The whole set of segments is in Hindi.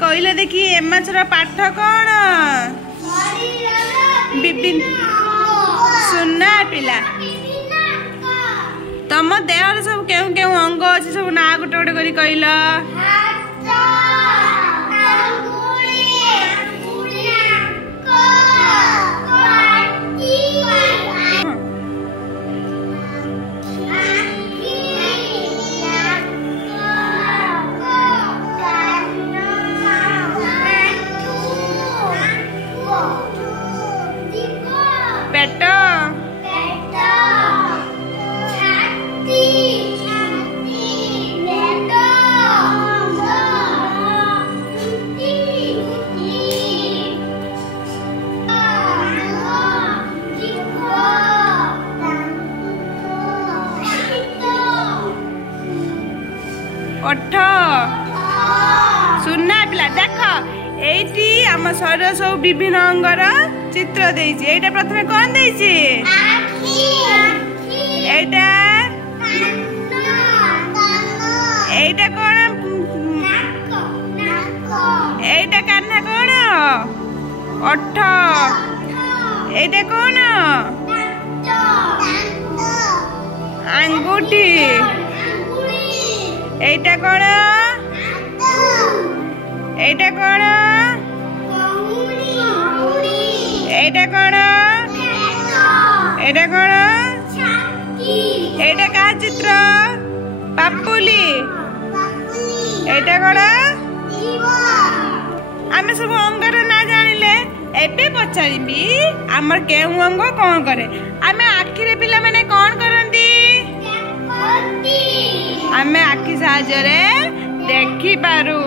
कहले देखी ए माछर पाठ कौन सुना पिला तुम देह सब केउ केउ अंग अच्छे सब ना गोटे गोटे करी कहल पेट ओठ सुना पिला देख एटी आम शरीर सब विभिन्न अंगर चित्र देइछि एटा प्रथमे कोन देइछि एटा एटा कोन एटा कान्हा कोन ओठ एटा कोन अंगूठी एटा कोन एटा कोन एटा कोन एटा कोन एटा का चित्र पापुली एटा कोन आमे सब अंगर ना जानिले एबे पचारिबी हमर केउ अंग कोन करे आमे आखि रे पिला माने कोन करंती आमे आखि साहाय्य रे देखि पारू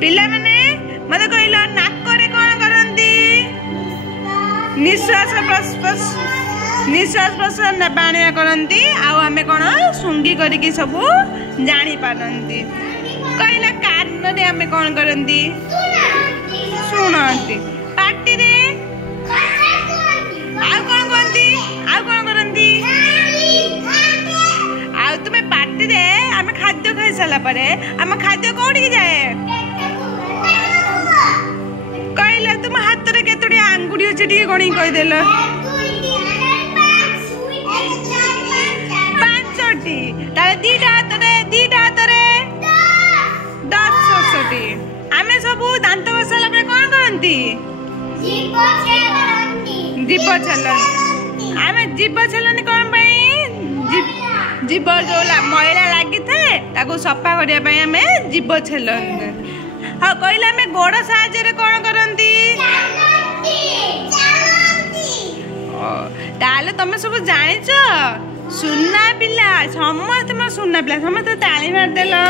पिला माने मते कहलो नाक रे कोन करंती निश्वास प्रश्वास नेबाणिया करंती आउ आमे कोन सुंगी करिकी सब जानि पारंती कहला कान रे आमे कोन करंती सुनंती पाटी रे आउ कोन करंती आउ तुमे पाटी रे आमे खाद्य खाइ साला परे आमे खाद्य कोडी जाए कहला तुम हाथ रे केतडी आंगुडी अछि टी गणी कहि देलो पांचटी ताले दीटा हाथ रे 10 आमे सब दांत घसाला परे कोन करंती जीभ छलन आमे जीभ छलन कोन पई जीभ जो मैला लागी थाए ताको सफा करिया पई आमे जीभ छलन हां कहला आमे गोड़ साहाय्य रे कोन करंती ताले तमे सब जानिछ सुन्ना पिला समस्त सुन्ना पिला समस्त ताली मार देलो।